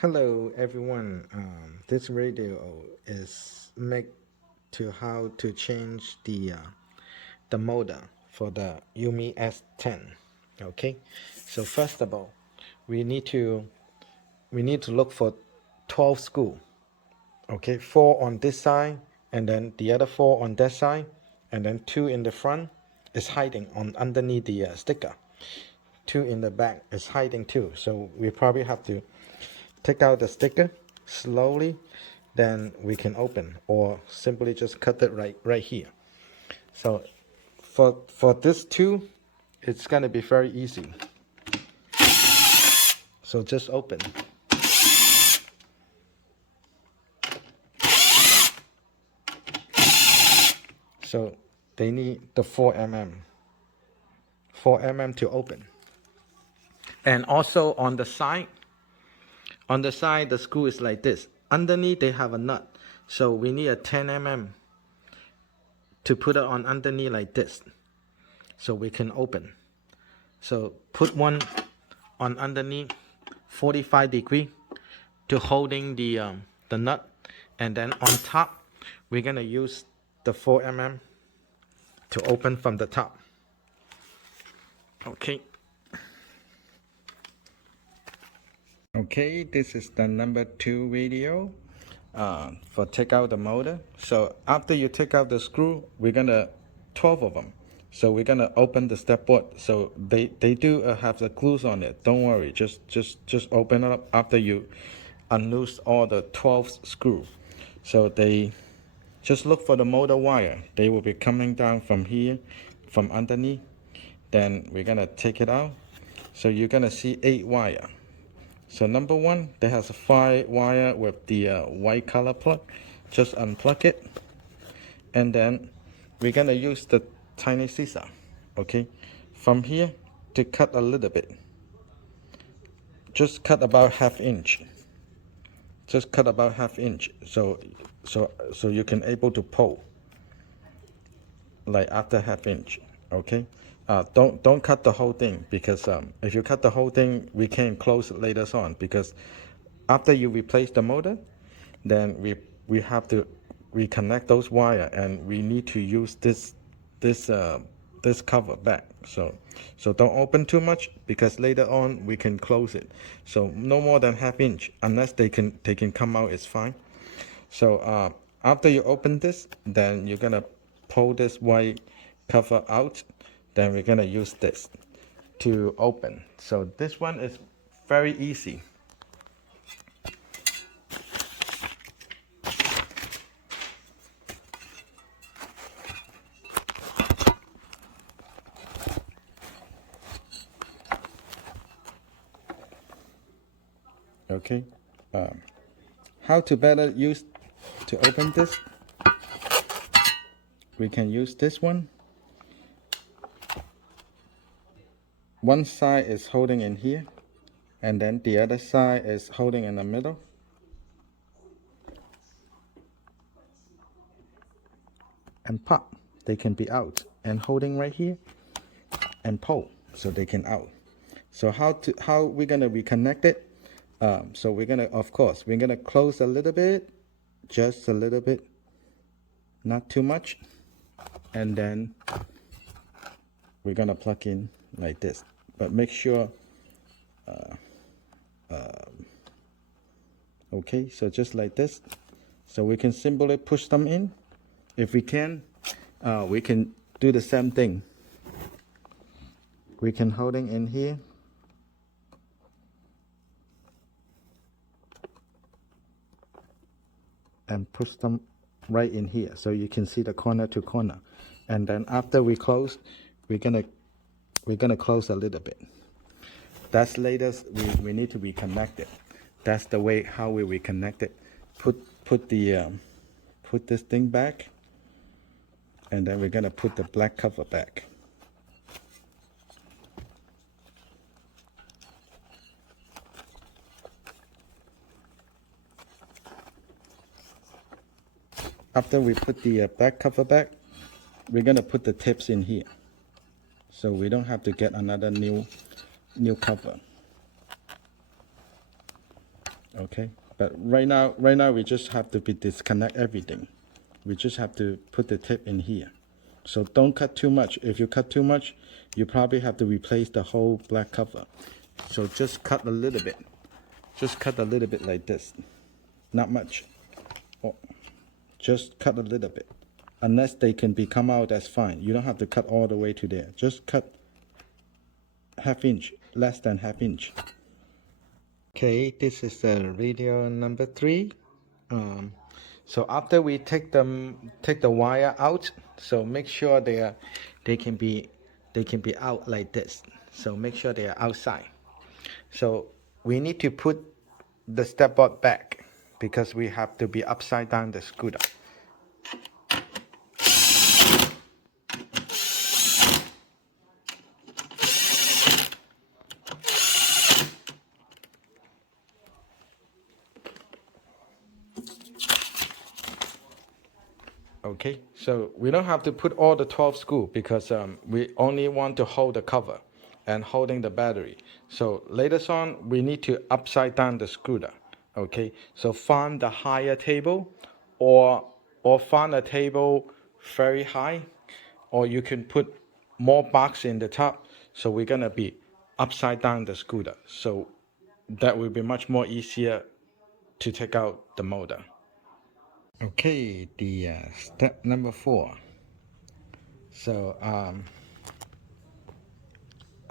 Hello everyone. This video is make to how to change the motor for the YUME S10. Okay, so first of all, we need to look for 12 screw. Okay, 4 on this side, and then the other 4 on that side, and then 2 in the front is hiding on underneath the sticker. 2 in the back is hiding too. So we probably have to take out the sticker slowly, then we can open, or simply just cut it right here. So for this two, it's gonna be very easy. So just open. So they need the 4 mm to open. And also on the side the screw is like this. Underneath they have a nut, so we need a 10 mm to put it on underneath like this, so we can open. So put one on underneath 45-degree to holding the nut, and then on top we're gonna use the 4 mm to open from the top. Okay, this is the number 2 video for take out the motor. So after you take out the screw, we're gonna 12 of them. So we're gonna open the step board. So they do have the glues on it. Don't worry, just open it up after you unloose all the 12 screw. So they just look for the motor wire. They will be coming down from here, from underneath. Then we're gonna take it out. So you're gonna see 8 wire. So number 1, there has a 5 wire with the white color plug. Just unplug it, and then we're gonna use the tiny scissor, okay, from here to cut a little bit. Just cut about ½ inch. Just cut about ½ inch, so you can able to pull like after ½ inch, okay. Don't cut the whole thing, because if you cut the whole thing, we can't close it later on, because after you replace the motor, then we have to reconnect those wire, and we need to use this cover back. So don't open too much, because later on we can close it. So no more than ½ inch, unless they can come out, it's fine. So after you open this, then you're gonna pull this white cover out. Then we're gonna use this to open. So this one is very easy. Okay, how to better use to open this? We can use this one. One side is holding in here, and then the other side is holding in the middle. And pop, they can be out, and holding right here, and pull, so they can out. So how we're gonna reconnect it? So we're gonna close a little bit, just a little bit, not too much, and then we're gonna plug in like this. But make sure, okay, so just like this. So we can simply push them in. If we can do the same thing. We can holding in here, and push them right in here, so you can see the corner to corner. And then after we close, we're gonna close a little bit. That's later we need to reconnect it. That's the way how we reconnect it. Put this thing back, and then we're gonna put the black cover back. After we put the black cover back, we're gonna put the tips in here, so we don't have to get another new cover. Okay, but right now we just have to disconnect everything. We just have to put the tip in here. So don't cut too much. If you cut too much, you probably have to replace the whole black cover. So just cut a little bit. Just cut a little bit like this. Not much. Or just cut a little bit. Unless they can come out, that's fine. You don't have to cut all the way to there. Just cut ½ inch, less than ½ inch. Okay, this is video number 3. So after we take the wire out, so make sure they can be out like this. So make sure they are outside. So we need to put the step board back because we have to be upside down the scooter. Okay, so we don't have to put all the 12 screws because we only want to hold the cover and holding the battery. So later on, we need to upside down the scooter. Okay, so find the higher table or find a table very high, or you can put more box in the top. So we're gonna be upside down the scooter. So that will be much more easier to take out the motor. Okay, the step number 4. So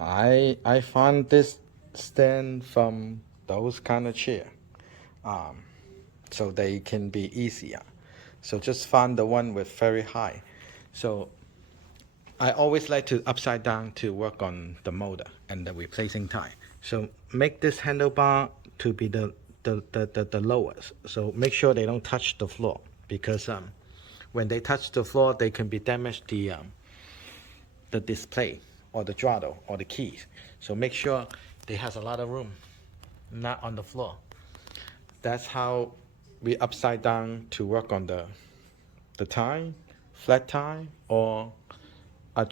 I found this stand from those kind of chair, so they can be easier. So just find the one with very high. So I always like to upside down to work on the motor and the replacing tie. So make this handlebar to be the lowest. So make sure they don't touch the floor because when they touch the floor, they can be damaged the display or the throttle or the keys. So make sure they has a lot of room, not on the floor. That's how we upside down to work on the tie, flat tie, or a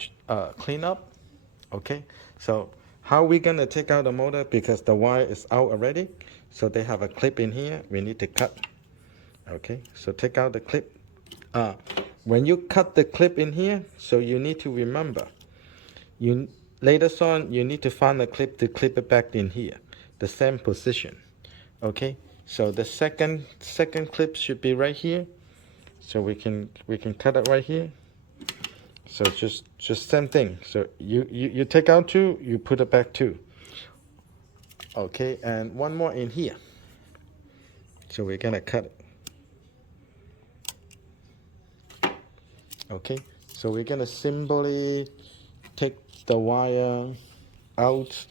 clean up. Okay, so how we gonna take out the motor because the wire is out already? So they have a clip in here. We need to cut. Okay, so take out the clip. When you cut the clip in here, so you need to remember, later on you need to find a clip to clip it back in here, the same position. Okay, so the second clip should be right here. So we can cut it right here. So just same thing. So you take out 2, you put it back 2. Okay, and one more in here. So we're gonna cut it. Okay, so we're gonna simply take the wire out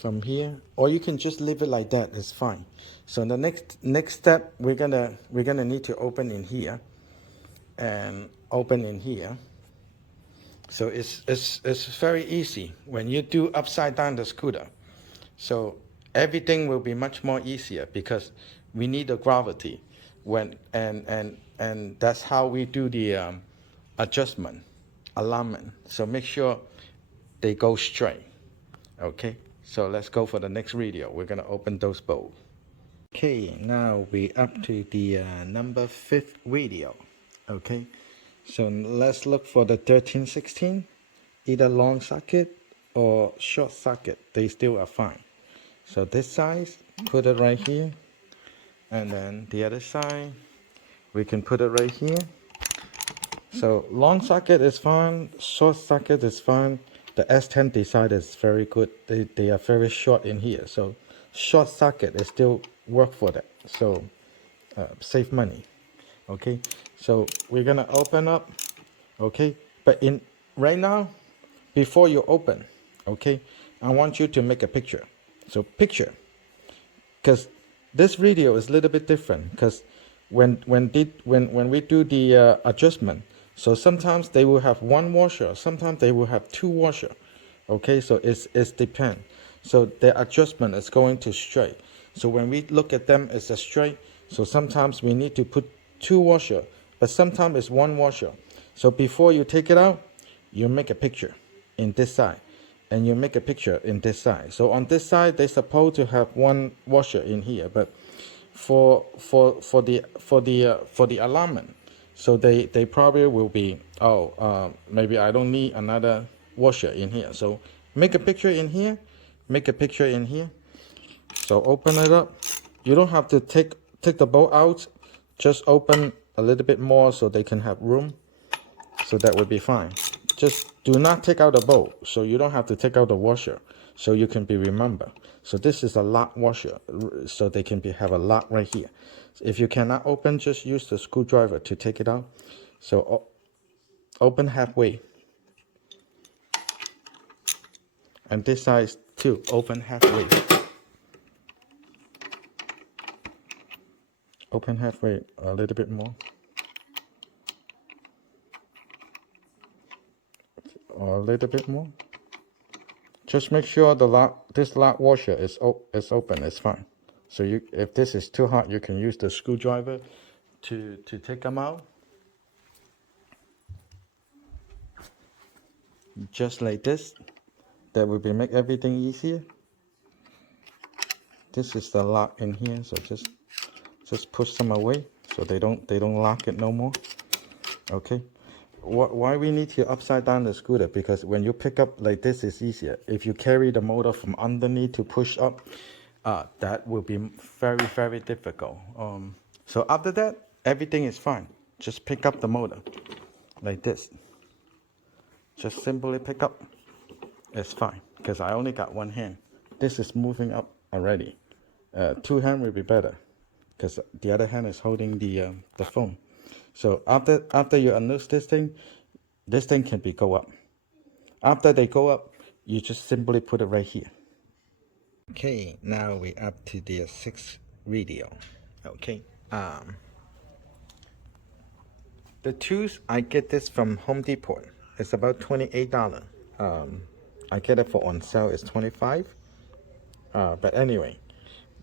from here, or you can just leave it like that. It's fine. So the next step, we're gonna need to open in here and open in here. So it's very easy when you do upside down the scooter. So everything will be much more easier because we need the gravity. And that's how we do the adjustment, alignment. So make sure they go straight. Okay, so let's go for the next video. We're gonna open those bolts. Okay, now we up to the number 5th video. Okay, so let's look for the 1316, either long socket or short socket. They still are fine. So this size, put it right here. And then the other side, we can put it right here. So long socket is fine, short socket is fine. The S10 design is very good. They are very short in here. So short socket is still work for that. So save money. Okay, so we're gonna open up. Okay, but right now, before you open, okay, I want you to make a picture. So picture, because this video is a little bit different because when we do the adjustment, so sometimes they will have 1 washer, sometimes they will have 2 washer. Okay, so it's depend. So the adjustment is going to straight. So when we look at them, it's a straight. So sometimes we need to put 2 washer, but sometimes it's 1 washer. So before you take it out, you make a picture in this side, and you make a picture in this side. So on this side, they're supposed to have one washer in here, but for the alignment, so they probably will be, maybe I don't need another washer in here. So make a picture in here, make a picture in here. So open it up. You don't have to take the bolt out. Just open a little bit more so they can have room. So that would be fine. Just do not take out the bolt, so you don't have to take out the washer, so you can be remember. So this is a lock washer, so they can have a lock right here. If you cannot open, just use the screwdriver to take it out. So open halfway. And this side too, open halfway. Open halfway a little bit more. Or a little bit more. Just make sure this lock washer is open. It's fine. So if this is too hot, you can use the screwdriver to take them out. Just like this. That will make everything easier. This is the lock in here, so just push them away so they don't lock it no more. Okay. Why we need to upside down the scooter? Because when you pick up like this, it's easier. If you carry the motor from underneath to push up, that will be very, very difficult. So after that, everything is fine. Just pick up the motor like this. Just simply pick up. It's fine because I only got one hand. This is moving up already. Two hands will be better because the other hand is holding the phone. So after you unloose this thing can be go up. After they go up, you just simply put it right here. Okay, now we up to the 6th video. Okay, the tools, I get this from Home Depot. It's about $28. I get it for on sale is $25. But anyway,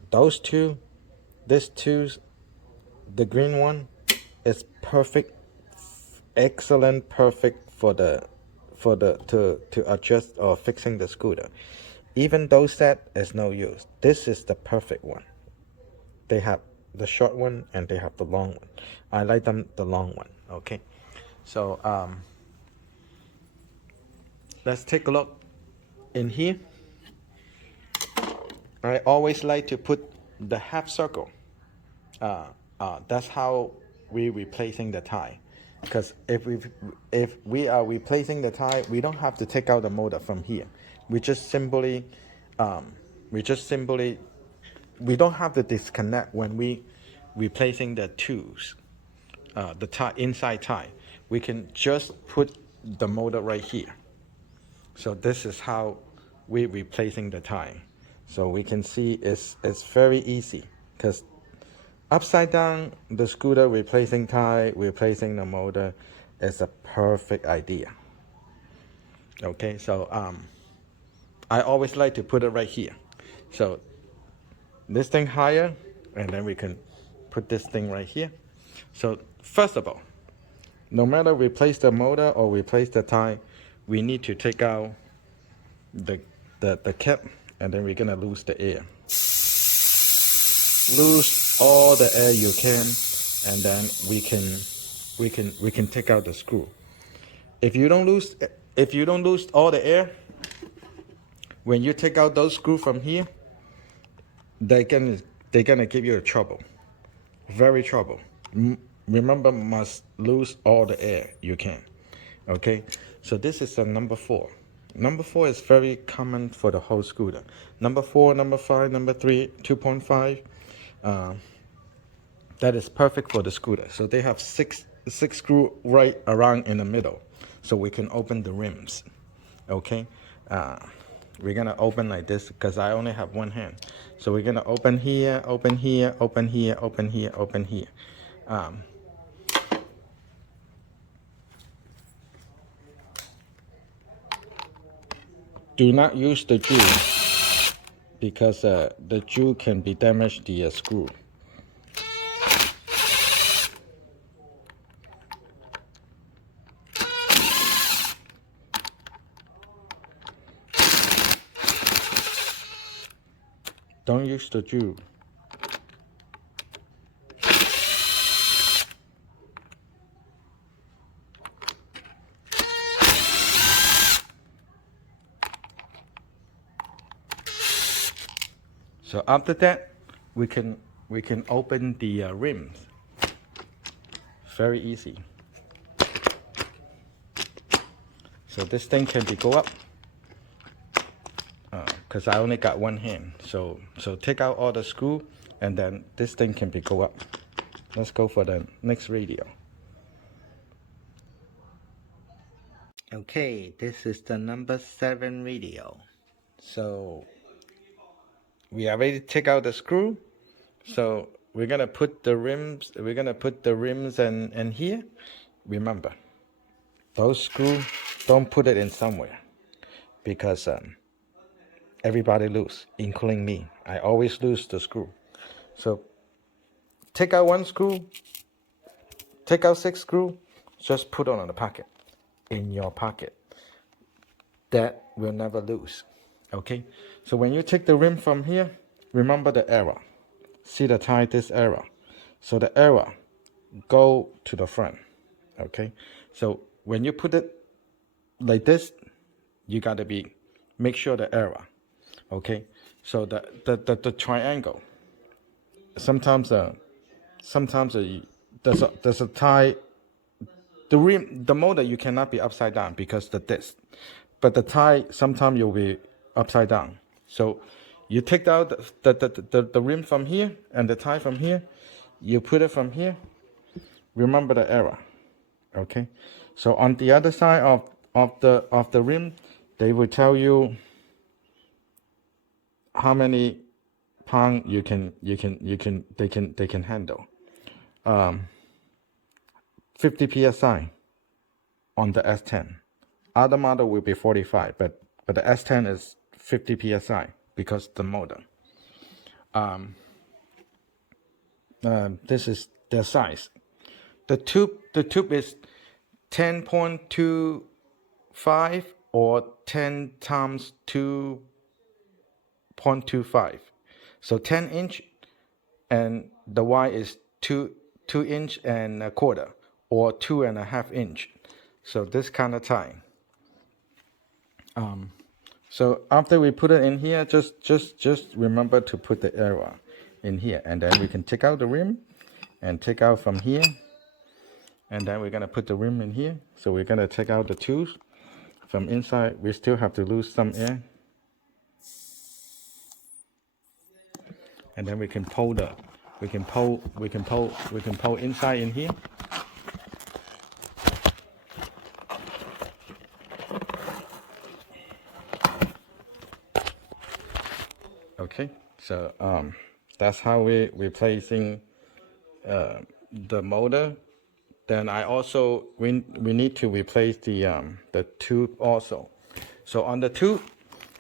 those two, this two, the green one is perfect, excellent, perfect to adjust or fixing the scooter. Even those set is no use. This is the perfect one. They have the short one and they have the long one. I like the long one. Okay, so let's take a look in here. I always like to put the half circle. That's how we replacing the tie. Because if we are replacing the tie, we don't have to take out the motor from here. We just simply we don't have to disconnect when we replacing the tools, the tie, inside tie. We can just put the motor right here. So this is how we replacing the tie. So we can see it's very easy because upside down the scooter, replacing tie, replacing the motor is a perfect idea. Okay, so I always like to put it right here. So this thing higher, and then we can put this thing right here. So first of all, no matter replace the motor or replace the tie, we need to take out the cap, and then we're gonna lose the air. Lose all the air you can, and then we can take out the screw. If you don't lose all the air, when you take out those screws from here, they're gonna give you a trouble, very trouble. Remember, must lose all the air you can. Okay, so this is a number 4. Number 4 is very common for the whole scooter. Number 4, number 5, number 3, 2.5. That is perfect for the scooter. So they have six screws right around in the middle, so we can open the rims. Okay, we're gonna open like this because I only have one hand. So we're gonna open here, open here, open here, open here, open here. Do not use the jewel because the jewel can be damaged the screw. Don't use the jewel. So after that, we can open the rims. Very easy. So this thing can be go up. Because I only got one hand. So take out all the screw, and then this thing can be go up. Let's go for the next radio. Okay, this is the number 7 radio. So we already take out the screw. So we're gonna put the rims. We're gonna put the rims and here. Remember, those screws, don't put it in somewhere, because everybody lose, including me. I always lose the screw. So take out one screw. Take out 6 screws. Just put it on the pocket, in your pocket. That will never lose. Okay. So when you take the rim from here, remember the arrow. See the tie, this arrow. So the arrow go to the front. Okay. So when you put it like this, you gotta make sure the arrow. Okay. So the triangle. Sometimes there's a tie. The rim, the motor, you cannot be upside down because the disc. But the tie, sometimes you'll be upside down. So you take out the rim from here and the tie from here. You put it from here. Remember the arrow. Okay. So on the other side of the rim, they will tell you how many pounds they can handle. 50 psi on the S10. Other model will be 45, but the S10 is 50 psi because the motor. This is the size. The tube is 10.25 or 10 times 2.25. So 10 inch, and the Y is 2 inch and a quarter, or 2.5 inch. So this kind of tie. So after we put it in here, just remember to put the arrow in here, and then we can take out the rim and take out from here, and then we're gonna put the rim in here. So we're gonna take out the tools from inside. We still have to lose some air, and then we can pull inside in here. Okay, so that's how we're replacing the motor. Then we need to replace the tube also. So on the tube,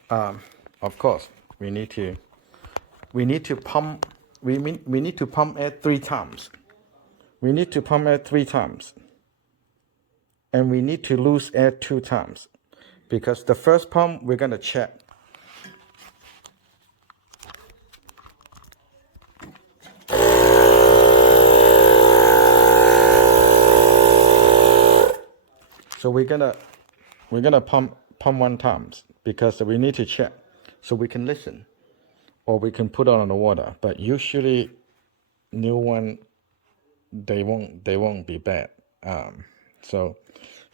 of course, we need to pump. We need to pump air 3 times. We need to pump air 3 times, and we need to lose air 2 times, because the first pump we're gonna check. So we're gonna pump 1 times, because we need to check, so we can listen, or we can put it on the water. But usually, new one, they won't be bad. So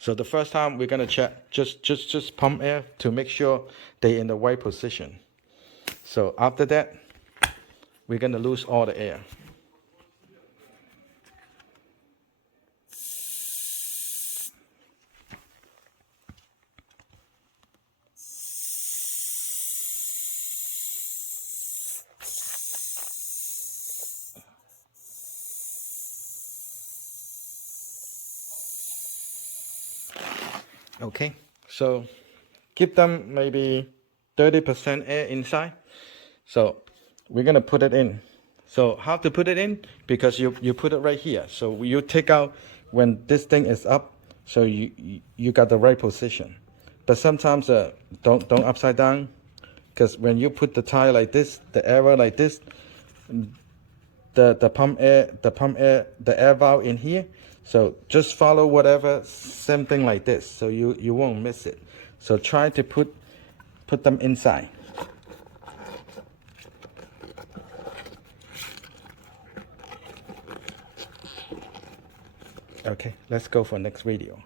the first time we're gonna check, just pump air to make sure they're in the right position. So after that, we're gonna lose all the air. Okay, so keep them maybe 30% air inside. So we're gonna put it in. So how to put it in? Because you put it right here. So you take out when this thing is up, so you got the right position. But sometimes don't upside down. because when you put the tie like this, the arrow like this, the pump air, the air valve in here. So just follow whatever, same thing like this, so you won't miss it. So try to put them inside. Okay, let's go for next video.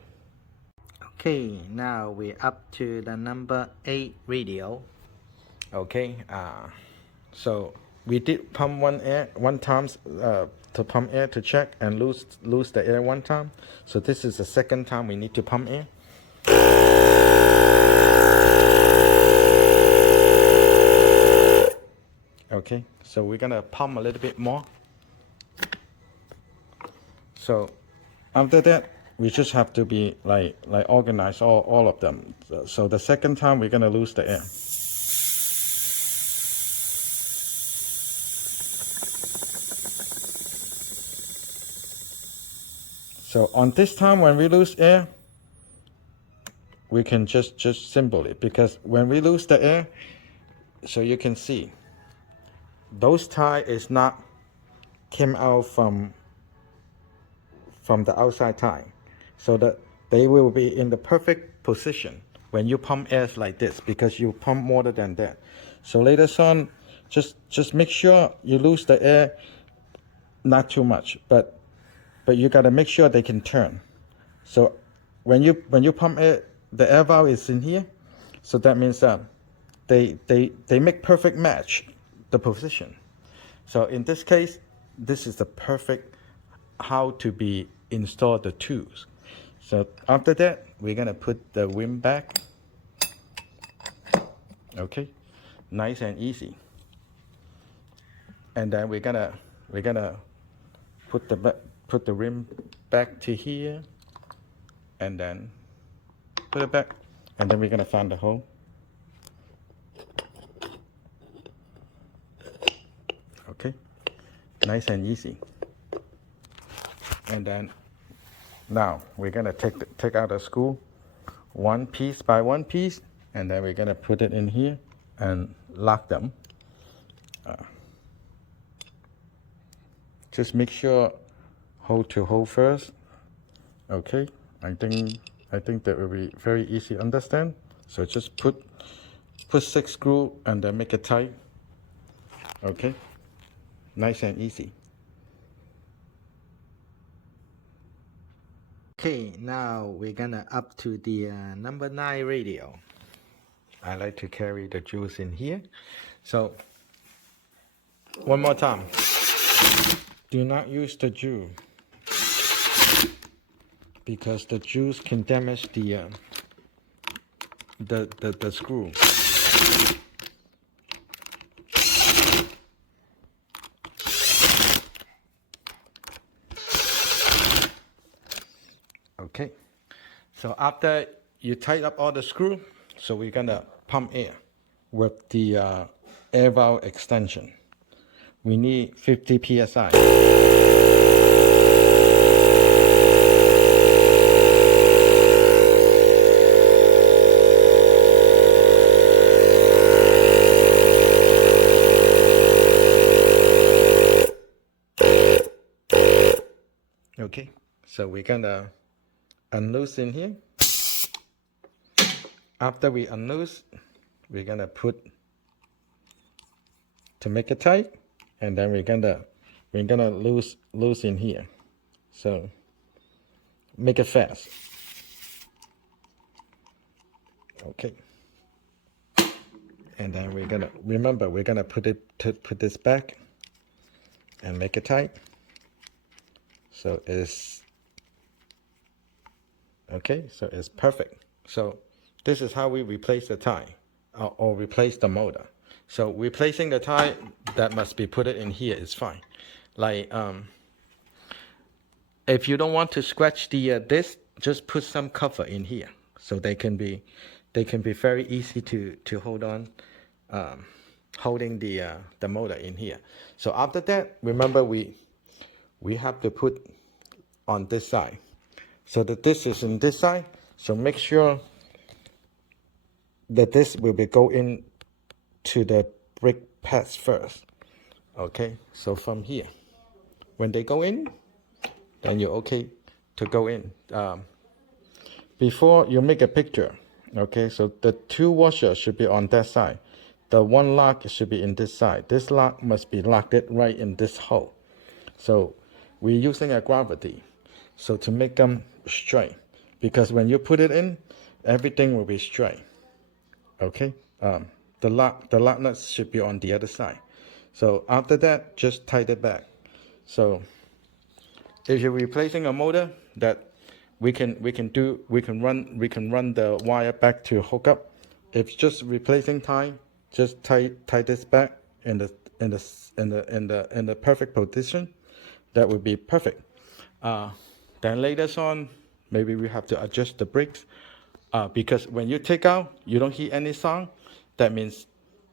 Okay, now we're up to the number 8 radio. Okay, so we did pump one time to pump air to check and lose the air one time. So this is the second time we need to pump air. Okay, so we're gonna pump a little bit more. So after that, we just have to be like organize all of them. So the second time we're gonna lose the air. So on this time when we lose air, we can just symbol it, because when we lose the air, so you can see those tie is not came out from the outside tie, so that they will be in the perfect position when you pump air like this, because you pump more than that. So later on, just make sure you lose the air, not too much, but you gotta make sure they can turn. So when you pump air, the air valve is in here, so that means that they make perfect match the position. So in this case, this is the perfect how to be install the tools. So after that, we're gonna put the YUME back. Okay, nice and easy. And then we're gonna put the rim back to here, and then put it back, and then we're gonna find the hole. Okay, nice and easy. And then now we're gonna take out the screw one piece by one piece, and then we're gonna put it in here and lock them. Just make sure hole to hole first. Okay, I think that will be very easy to understand. So just put 6 screw and then make it tight. Okay, nice and easy. Okay, now we're gonna up to the number 9 radio. I like to carry the juice in here. So one more time, do not use the juice, because the juice can damage the screw. Okay, so after you tighten up all the screw, so we're gonna pump air with the air valve extension. We need 50 psi. Okay, so we're gonna unloose in here. After we unloose, we're gonna put to make it tight, and then we're gonna loose in here. So make it fast. Okay, and then we're gonna put this back and make it tight. So it's okay, so it's perfect. So this is how we replace the tie or replace the motor. So replacing the tie that must be put it in here is fine. Like if you don't want to scratch the disc, just put some cover in here, so they can be very easy to hold on, holding the motor in here. So after that, remember we have to put on this side, so that this is in this side. So make sure that this will be go in to the brake pads first. Okay, so from here, when they go in, then you're okay to go in. Before you make a picture, okay, so the two washers should be on that side. The one lock should be in this side. This lock must be locked right in this hole. So we're using a gravity, so to make them straight, because when you put it in, everything will be straight. Okay, the lock nuts should be on the other side. So after that, just tighten it back. So if you're replacing a motor, that we can run the wire back to hook up. If just replacing tie, just tie this back in the perfect position. That would be perfect. Then later on, maybe we have to adjust the brakes, because when you take out, you don't hear any sound. That means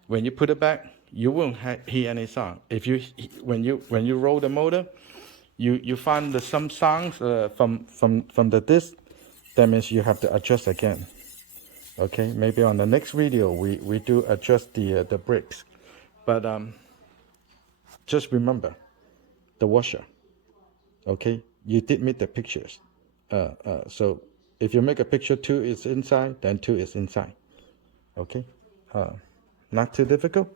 when you put it back, you won't hear any sound. If you when you roll the motor, you find some sounds from the disc. That means you have to adjust again. Okay, maybe on the next video we do adjust the brakes, but just remember the washer. Okay, you did make the pictures. So if you make a picture 2 is inside, then 2 is inside. Okay, not too difficult.